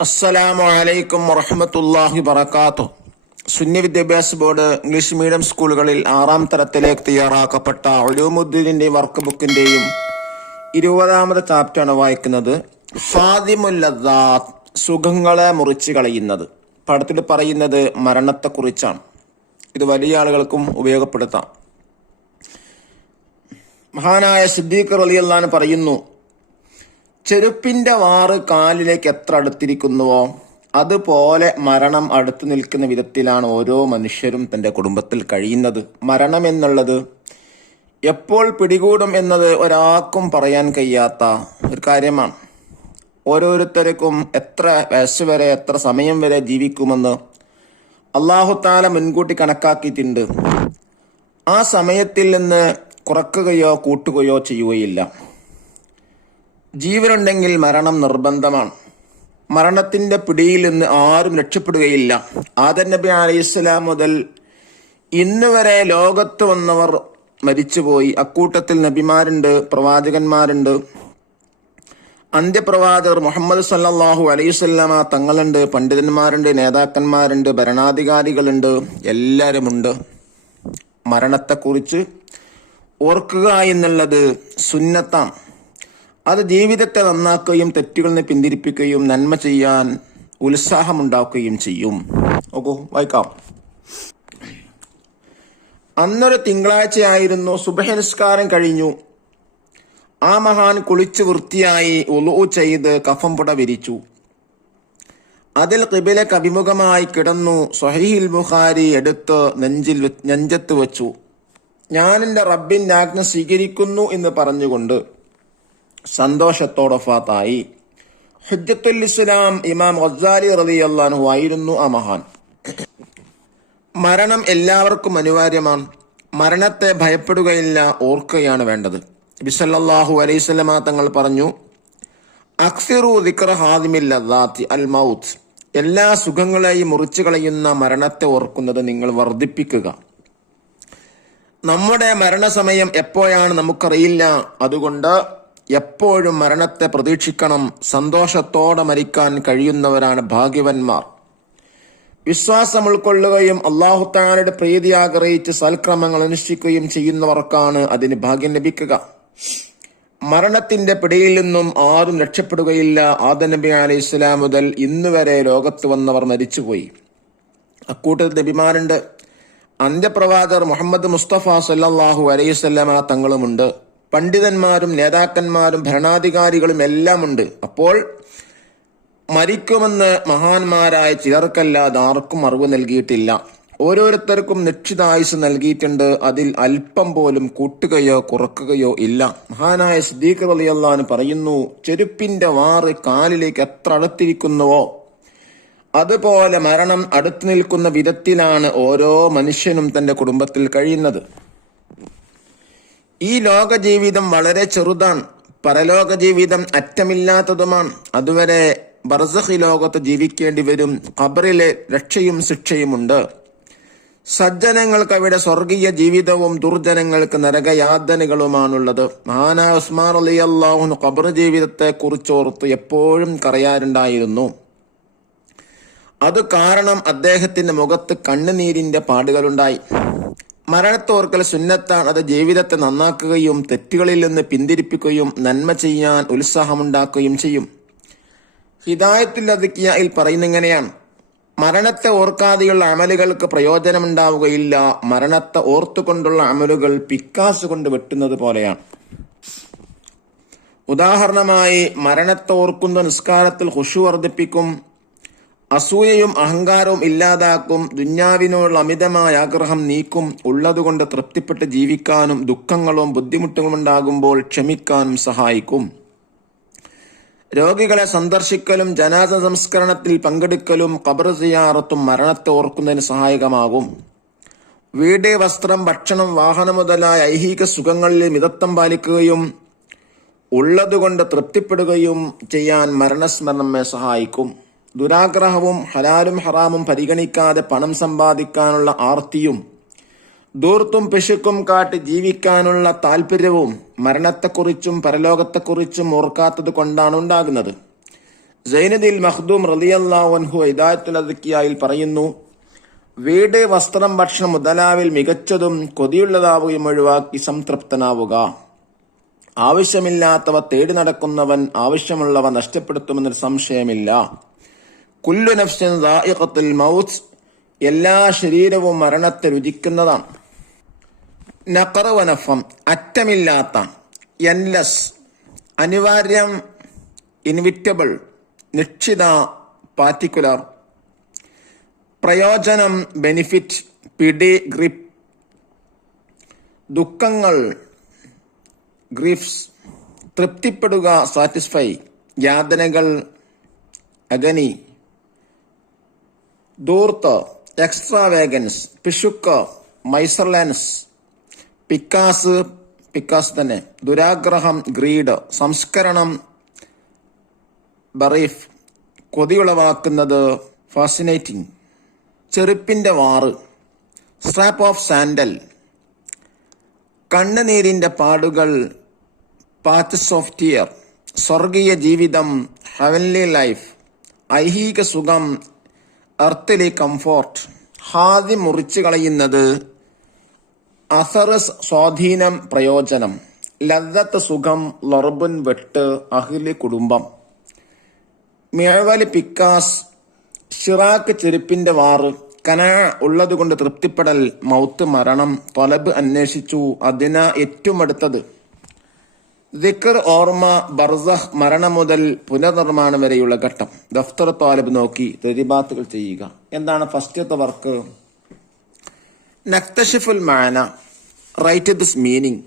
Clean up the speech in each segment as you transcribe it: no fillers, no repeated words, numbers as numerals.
അസ്സലാമു അലൈക്കും വറഹ്മത്തുള്ളാഹി വബറകാതുഹു. സുന്നി വിദ്യാഭ്യാസ ബോർഡ് ഇംഗ്ലീഷ് മീഡിയം സ്കൂളുകളിൽ 6ാം തരത്തിലേക്ക് തയ്യാറാക്കപ്പെട്ട ഉലൂമുദ്ദീനിന്റെയും വർക്ക് ബുക്കിന്റെയും 20ാമത്തെ ചാപ്റ്ററാണ് വായിക്കുന്നത്. ഫാദിമുൽ ലദ്ദാത്ത്, സുഖങ്ങളെ മുറിച്ചു കളയുന്നത്. പടത്തിൽ പറയുന്നത് മരണത്തെക്കുറിച്ചാണ്. ഇത് വലിയ ആളുകൾക്കും ഉപയോഗപ്പെടുത്താം. മഹാനായ സിദ്ദീഖ് റളിയല്ലാഹു അൻഹു പറയുന്നു, ചെരുപ്പിന്റെ വാറ് കാലിലേക്ക് എത്ര അടുത്തിരിക്കുന്നുവോ അതുപോലെ മരണം അടുത്തു നിൽക്കുന്ന വിധത്തിലാണ് ഓരോ മനുഷ്യരും തന്റെ കുടുംബത്തിൽ കഴിയുന്നത്. മരണം എന്നുള്ളത് എപ്പോൾ പിടികൂടും എന്നത് ഒരാൾക്കും പറയാൻ കഴിയാത്ത ഒരു കാര്യമാണ്. ഓരോരുത്തർക്കും എത്ര വയസ്സ് വരെ, എത്ര സമയം വരെ ജീവിക്കുമെന്ന് അല്ലാഹു തആല മുൻകൂട്ടി കണക്കാക്കിയിട്ടുണ്ട്. ആ സമയത്തിൽ നിന്ന് കുറക്കുകയോ കൂട്ടുകയോ ചെയ്യുകയില്ല. ജീവനുണ്ടെങ്കിൽ മരണം നിർബന്ധമാണ്. മരണത്തിന്റെ പിടിയിൽ നിന്ന് ആരും രക്ഷപ്പെടുകയില്ല. ആദം നബി അലൈഹിസ്സലാം മുതൽ ഇന്ന് വരെ ലോകത്ത് വന്നവർ മരിച്ചുപോയി. അക്കൂട്ടത്തിൽ നബിമാരുണ്ട്, പ്രവാചകന്മാരുണ്ട്, അന്ത്യപ്രവാചകർ മുഹമ്മദ് സല്ലല്ലാഹു അലൈഹി വസല്ലമ തങ്ങളുണ്ട്, പണ്ഡിതന്മാരുണ്ട്, നേതാക്കന്മാരുണ്ട്, ഭരണാധികാരികളുണ്ട്, എല്ലാവരുമുണ്ട്. മരണത്തെക്കുറിച്ച് ഓർക്കുക എന്നുള്ളത് സുന്നത്താണ്. അത് ജീവിതത്തെ നന്നാക്കുകയും തെറ്റുകളിൽ നിന്ന് പിന്തിരിപ്പിക്കുകയും നന്മ ചെയ്യാൻ ഉത്സാഹമുണ്ടാക്കുകയും ചെയ്യും. ഓക്കോ, വായിക്കാം. അന്നൊരു തിങ്കളാഴ്ചയായിരുന്നു. സുബ്ഹി നിസ്കാരം കഴിഞ്ഞു. ആ മഹാൻ കുളിച്ച് വൃത്തിയായി വുളൂ ചെയ്ത് കഫംപുട വിരിച്ചു. അതിൽ ഖിബലക്ക് അഭിമുഖമായി കിടന്നു. സ്വഹീഹുൽ ബുഖാരി എടുത്ത് നെഞ്ചത്ത് വെച്ചു. ഞാൻ എൻ്റെ റബ്ബിന്റെ ആജ്ഞ സ്വീകരിക്കുന്നു എന്ന് പറഞ്ഞുകൊണ്ട് സന്തോഷത്തോടെ വഫാത്തായി. ഹുജ്ജത്തുൽ ഇസ്ലാം ഇമാം ഗസ്സാലി റളിയല്ലാഹു അൻഹു ആയിരുന്നു ആ മഹാൻ. മരണം എല്ലാവർക്കും അനിവാര്യമാണ്. മരണത്തെ ഭയപ്പെടുകയില്ല, ഓർക്കുകയാണ് വേണ്ടത്. നബി സല്ലല്ലാഹു അലൈഹി വസല്ലമ തങ്ങൾ പറഞ്ഞു, അക്സിറു ദിക്റ ഹാദിമിൽ ലദ്ദാത്തി അൽ മൗത്ത്. എല്ലാ സുഖങ്ങളെയും മുറിച്ചു കളയുന്ന മരണത്തെ ഓർക്കുന്നത് നിങ്ങൾ വർദ്ധിപ്പിക്കുക. നമ്മുടെ മരണസമയം എപ്പോഴാണ് നമുക്കറിയില്ല. അതുകൊണ്ട് എപ്പോഴും മരണത്തെ പ്രതീക്ഷിക്കണം. സന്തോഷത്തോടെ മരിക്കാൻ കഴിയുന്നവരാണ് ഭാഗ്യവന്മാർ. വിശ്വാസം ഉൾക്കൊള്ളുകയും അല്ലാഹു തആലയുടെ പ്രീതി ആഗ്രഹിച്ച് സൽക്രമങ്ങൾ അനുഷ്ഠിക്കുകയും ചെയ്യുന്നവർക്കാണ് അതിന് ഭാഗ്യം ലഭിക്കുക. മരണത്തിന്റെ പിടിയിൽ നിന്നും ആരും രക്ഷപ്പെടുകയില്ല. ആദം നബി അലൈഹിസ്സലാം മുതൽ ഇന്ന് വരെ ലോകത്ത് വന്നവർ മരിച്ചുപോയി. അക്കൂട്ടത്തിൽ നബിമാരുണ്ട്, അന്ത്യപ്രവാചകർ മുഹമ്മദ് മുസ്തഫ സല്ലല്ലാഹു അലൈഹി വസല്ലമ തങ്ങളുമുണ്ട്, പണ്ഡിതന്മാരും നേതാക്കന്മാരും ഭരണാധികാരികളും എല്ലാം ഉണ്ട്. അപ്പോൾ മരിക്കുമെന്ന് മഹാന്മാരായ ചിലർക്കല്ലാതെ ആർക്കും അറിവ് നൽകിയിട്ടില്ല. ഓരോരുത്തർക്കും നിശ്ചിത ആയുസ് നൽകിയിട്ടുണ്ട്. അതിൽ അല്പം പോലും കൂട്ടുകയോ കുറക്കുകയോ ഇല്ല. മഹാനായ സിദ്ദീഖ് റളിയല്ലാഹു അൻഹു പറയുന്നു, ചെരുപ്പിന്റെ വാറ് കാലിലേക്ക് എത്ര അടുത്തിരിക്കുന്നുവോ അതുപോലെ മരണം അടുത്തു നിൽക്കുന്ന വിധത്തിലാണ് ഓരോ മനുഷ്യനും തന്റെ കുടുംബത്തിൽ കഴിയുന്നത്. ഈ ലോക ജീവിതം വളരെ ചെറുതാണ്. പരലോക ജീവിതം അറ്റമില്ലാത്തതുമാണ്. അതുവരെ ബർസഖി ലോകത്ത് ജീവിക്കേണ്ടി വരും. ഖബറിലെ രക്ഷയും ശിക്ഷയുമുണ്ട്. സജ്ജനങ്ങൾക്ക് അവിടെ സ്വർഗീയ ജീവിതവും ദുർജനങ്ങൾക്ക് നരകയാതനകളുമാണുള്ളത്. മഹാനായ ഉസ്മാൻ റളിയല്ലാഹു അൻഹു ഖബർ ജീവിതത്തെ കുറിച്ചോർത്ത് എപ്പോഴും കരയാറുണ്ടായിരുന്നു. അത് കാരണം അദ്ദേഹത്തിന്റെ മുഖത്ത് കണ്ണുനീരിന്റെ പാടുകളുണ്ടായി. മരണത്തോർക്കൽ സുന്നത്താണ്. അത് ജീവിതത്തെ നന്നാക്കുകയും തെറ്റുകളിൽ നിന്ന് പിന്തിരിപ്പിക്കുകയും നന്മ ചെയ്യാൻ ഉത്സാഹമുണ്ടാക്കുകയും ചെയ്യും. ഹിദായത്തുൽ അദ്കിയയിൽ പറയുന്നിങ്ങനെയാണ്, മരണത്തെ ഓർക്കാതെയുള്ള അമലുകൾക്ക് പ്രയോജനമുണ്ടാവുകയില്ല. മരണത്തെ ഓർത്തുകൊണ്ടുള്ള അമലുകൾ പിക്കാസ് കൊണ്ട് വെട്ടുന്നത് പോലെയാണ്. ഉദാഹരണമായി, മരണത്തെ ഓർക്കുന്ന നിസ്കാരത്തിൽ ഖുശൂ വർദ്ധിപ്പിക്കും, അസൂയയും അഹങ്കാരവും ഇല്ലാതാക്കും, ദുന്യാവിനോടുള്ള അമിതമായ ആഗ്രഹം നീക്കും, ഉള്ളതുകൊണ്ട് തൃപ്തിപ്പെട്ട് ജീവിക്കാനും ദുഃഖങ്ങളും ബുദ്ധിമുട്ടുകളും ഉണ്ടാകുമ്പോൾ ക്ഷമിക്കാനും സഹായിക്കും. രോഗികളെ സന്ദർശിക്കലും ജനാസ സംസ്കരണത്തിൽ പങ്കെടുക്കലും ഖബർ സിയാറത്തും മരണത്തെ ഓർക്കുന്നതിന് സഹായകമാകും. വീട്, വസ്ത്രം, ഭക്ഷണം, വാഹനം മുതലായ ഐഹിക സുഖങ്ങളിൽ മിതത്വം പാലിക്കുകയും ഉള്ളതുകൊണ്ട് തൃപ്തിപ്പെടുകയും ചെയ്യാൻ മരണസ്മരണം നമ്മെ സഹായിക്കും. ദുരാഗ്രഹവും ഹലാലും ഹറാമും പരിഗണിക്കാതെ പണം സമ്പാദിക്കാനുള്ള ആർത്തിയും ധൂർത്തും പിശുക്കും കാട്ടി ജീവിക്കാനുള്ള താല്പര്യവും മരണത്തെക്കുറിച്ചും പരലോകത്തെക്കുറിച്ചും ഓർക്കാത്തത് കൊണ്ടാണ് ഉണ്ടാകുന്നത്. സൈനുദ്ദീൻ മഖ്ദൂം റളിയല്ലാഹു അൻഹു ഹിദായത്തുൽ അദ്കിയായിൽ പറയുന്നു, വീട്, വസ്ത്രം, ഭക്ഷണം മുതലാവിൽ മികച്ചതും കൊതിയുള്ളതാവുകയും ഒഴിവാക്കി സംതൃപ്തനാവുക. ആവശ്യമില്ലാത്തവ തേടി നടക്കുന്നവൻ ആവശ്യമുള്ളവ നഷ്ടപ്പെടുത്തുമെന്നൊരു സംശയമില്ല. കുല്ലു നഫ്സിൻ ദാഇഖത്തുൽ മൗത്ത്, എല്ലാ ശരീരവും മരണത്തെ രുചിക്കുന്നതാണ്. നഖറ വനഫം, അറ്റമില്ലാത്ത, എൻലെസ്, അനിവാര്യം, ഇൻവിറ്റബിൾ, നിശ്ചിത, പാർട്ടിക്കുലർ, പ്രയോജനം, ബെനിഫിറ്റ്, പിടി, ഗ്രിപ്പ്, ദുഃഖങ്ങൾ, ഗ്രീഫ്സ്, തൃപ്തിപ്പെടുക, സാറ്റിസ്ഫൈ, യാതനകൾ, അഗനി, ധൂർത്ത്, എക്സ്ട്രാവേഗൻസ്, പിശുക്ക്, മൈസർലാൻസ്, പിക്കാസ് തന്നെ, ദുരാഗ്രഹം, ഗ്രീഡ്, സംസ്കരണം, ബറീഫ്, കൊതിയുളവാക്കുന്നത്, ഫാസിനേറ്റിംഗ്, ചെറുപ്പിന്റെ വാറ്, സ്ട്രാപ്പ് ഓഫ് സാൻഡൽ, കണ്ണുനീരിന്റെ പാടുകൾ, പാച്ചസ് ഓഫ് ടിയർ, സ്വർഗീയ ജീവിതം, ഹെവൻലി ലൈഫ്, ഐഹിക സുഖം, എർത്തലി കംഫോർട്ട്, ഹാദി മുറിച്ചു കളയുന്നത്, അസറസ് സ്വാധീനം, പ്രയോജനം, ലദ്ദത്ത് സുഖം, ലർബുൻ വെട്ട്, അഹ്ലി കുടുംബം, മിഅവലി പിക്കാസ്, ഷിറാക്ക് ചെരുപ്പിന്റെ വാറ്, കനാ ഉള്ളതുകൊണ്ട് തൃപ്തിപ്പെടൽ, മൗത്ത് മരണം, തൊലബ് അന്വേഷിച്ചു, അതിന ഏറ്റവും അടുത്തത്, ദിക്ർ ഓർമ്മ, ബർസഖ് മരണം മുതൽ പുനർനിർമ്മാണം വരെയുള്ള ഘട്ടം. ദഫ്തർ താലിബ് നോക്കി തെരിബാത്തുകൾ ചെയ്യുക. എന്താണ് ഫസ്റ്റത്തെ വർക്ക്? നക്തഷിഫുൽ മാന, റൈറ്റ് ദിസ് മീനിങ്.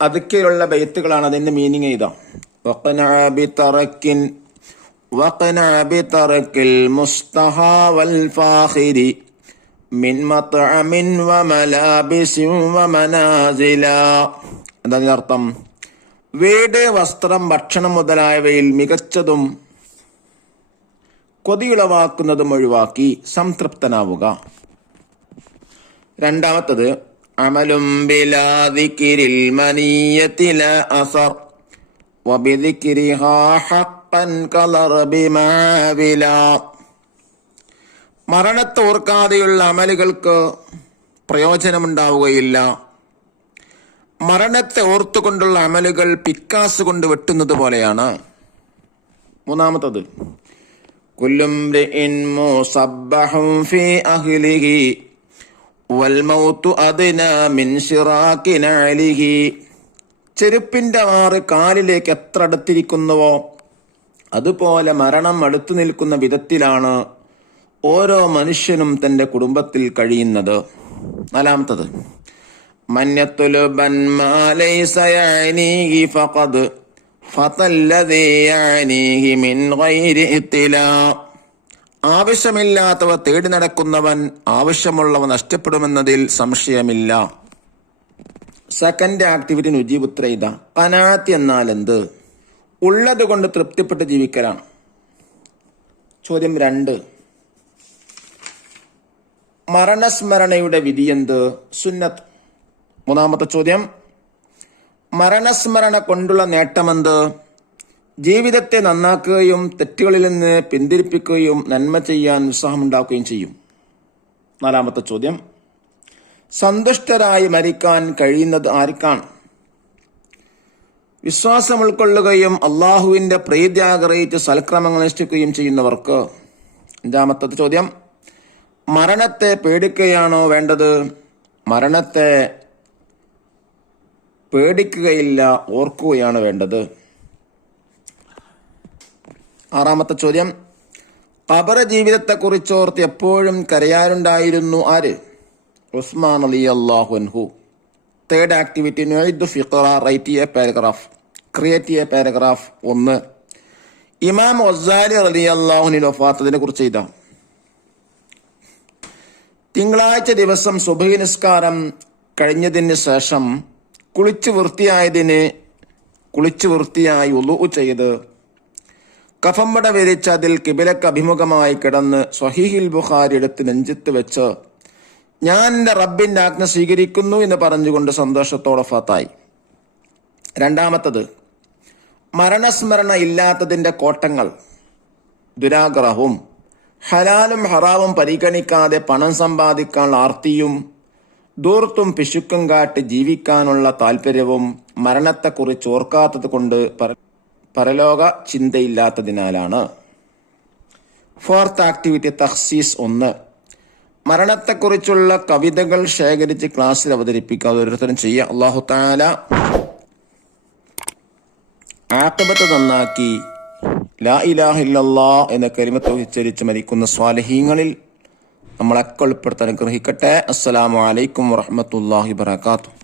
അതൊക്കെയുള്ള ബൈത്തുകളാണ് അതിന്റെ മീനിങ്. ഇതാ وقنع بترك المستحى والفاخر من مطعم وملابس ومنازلا. എന്താ അർത്ഥം? വീട്, വസ്ത്രം, ഭക്ഷണം മുതലായവയിൽ മികച്ചതും കൊതിയുളവാക്കുന്നതും ഒഴിവാക്കി സംതൃപ്തനാവുക. രണ്ടാമത്തത്, അമലും ബിലാ ദിക്രിൽ മനിയത്തി ലാ അസർ വബിദിക്രിഹാ ഹഖ്ഖൻ കലർബി മാവിലാ. മരണത്തെ ഓർക്കാതെയുള്ള അമലുകൾക്ക് പ്രയോജനമുണ്ടാവുകയില്ല. മരണത്തെ ഓർത്തുകൊണ്ടുള്ള അമലുകൾ പിക്കാസ് കൊണ്ട് വെട്ടുന്നത് പോലെയാണ്. മൂന്നാമത്തത്, കുല്ലുംരിഇൻ മുസബ്ബഹുൻ ഫീ അഹ്ലിഹി വൽ മൗതു അദ്നാ മിൻ ശിറാകി നഅലിഹി. ചെരുപ്പിന്റെ വാറ് കാലിലേക്ക് എത്ര അടുത്തിരിക്കുന്നുവോ അതുപോലെ മരണം അടുത്തു നിൽക്കുന്ന വിധത്തിലാണ് ഓരോ മനുഷ്യനും തന്റെ കുടുംബത്തിൽ കഴിയുന്നത്. നാലാമത്തത്, മന്യത്തുലുബൻ മാ ലൈസ യഅനീഹി ഫഖദ് ഫതല്ലദീ യഅനീഹി മിൻ ഗൈരി ഇത്തിലാ. ആവശ്യമില്ലാത്തവ തേടി നടക്കുന്നവൻ ആവശ്യമുള്ളവ നഷ്ടപ്പെടുമെന്നതിൽ സംശയമില്ല. സെക്കൻഡ് ആക്ടിവിറ്റി നുജീബുത്ര. ഇതാ ഖനാഅത്ത് എന്നാൽ എന്ത്? ഉള്ളത് കൊണ്ട് തൃപ്തിപ്പെട്ട് ജീവിക്കലാണ്. ചോദ്യം 2, മരണസ്മരണയുടെ വിധിയെന്ത്? സുന്നത്ത്. മൂന്നാമത്തെ ചോദ്യം, മരണസ്മരണ കൊണ്ടുള്ള നേട്ടമെന്ത്? ജീവിതത്തെ നന്നാക്കുകയും തെറ്റുകളിൽ നിന്ന് പിന്തിരിപ്പിക്കുകയും നന്മ ചെയ്യാൻ ഉത്സാഹമുണ്ടാക്കുകയും ചെയ്യും. നാലാമത്തെ ചോദ്യം, സന്തുഷ്ടരായി മരിക്കാൻ കഴിയുന്നത് ആർക്കാണ്? വിശ്വാസം ഉൾക്കൊള്ളുകയും അള്ളാഹുവിന്റെ പ്രീതി ആഗ്രഹിച്ച് സൽക്രമങ്ങൾ അനുഷ്ഠിക്കുകയും ചെയ്യുന്നവർക്ക്. അഞ്ചാമത്തെ ചോദ്യം, മരണത്തെ പേടിക്കുകയാണോ വേണ്ടത്? മരണത്തെ പേടിക്കുകയില്ല, ഓർക്കുകയാണ് വേണ്ടത്. ആറാമത്തെ ചോദ്യം, ഖബർ ജീവിതത്തെക്കുറിച്ചോർത്ത് എപ്പോഴും കരയാറുണ്ടായിരുന്നു ആര്? ഉസ്മാൻ റളിയല്ലാഹു അൻഹു. തേർഡ് ആക്ടിവിറ്റി, നുഇദു ഫിഖറ, write a paragraph, create a paragraph. 1, ഇമാം ഗസാലി റളിയല്ലാഹു അൻഹു വഫാത്തിനെ കുറിച്ച് എഴുതാം. തിങ്കളാഴ്ച ദിവസം സുബ്ഹി നിസ്കാരം കഴിഞ്ഞതിന് ശേഷം കുളിച്ചു വൃത്തിയായി വുളൂ ചെയ്ത് കഫംപട വിരിച്ച് അതിൽ കിബിലക്ക് അഭിമുഖമായി കിടന്ന് സ്വഹീഹുൽ ബുഖാരി എടുത്ത് നെഞ്ചത്ത് വെച്ച് ഞാൻ എൻ്റെ റബ്ബിന്റെ ആജ്ഞ സ്വീകരിക്കുന്നു എന്ന് പറഞ്ഞുകൊണ്ട് സന്തോഷത്തോടെ വഫാത്തായി. രണ്ടാമത്തത്, മരണസ്മരണ ഇല്ലാത്തതിന്റെ കോട്ടങ്ങൾ ദുരാഗ്രഹവും ഹലാലും ഹറാമും പരിഗണിക്കാതെ പണം സമ്പാദിക്കാനുള്ള ആർത്തിയും ദൂർത്തും പിശുക്കും കാട്ടി ജീവിക്കാനുള്ള താല്പര്യവും മരണത്തെക്കുറിച്ച് ഓർക്കാത്തത് കൊണ്ട് പരലോക ചിന്തയില്ലാത്തതിനാലാണ്. Fourth activity തഖ്സീസ് 1. മരണത്തെക്കുറിച്ചുള്ള കവിതകൾ ശേഖരിച്ച് ക്ലാസ്സിൽ അവതരിപ്പിക്കുക. ഓരോരുത്തരും ചെയ്യുക. അല്ലാഹു തആല ആഖിബത്ത് നന്നാക്കി ലാ ഇലാഹ ഇല്ലല്ലാഹ് എന്ന കലിമത്ത് ഉച്ചരിച്ച് മരിക്കുന്ന സ്വാലിഹീങ്ങളിൽ നമ്മളൊക്കെ ഉൾപ്പെടുത്താൻ അനുഗ്രഹിക്കട്ടെ. അസ്സലാമു അലൈക്കും വറഹ്മത്തുള്ളാഹി വബറകാതുഹു.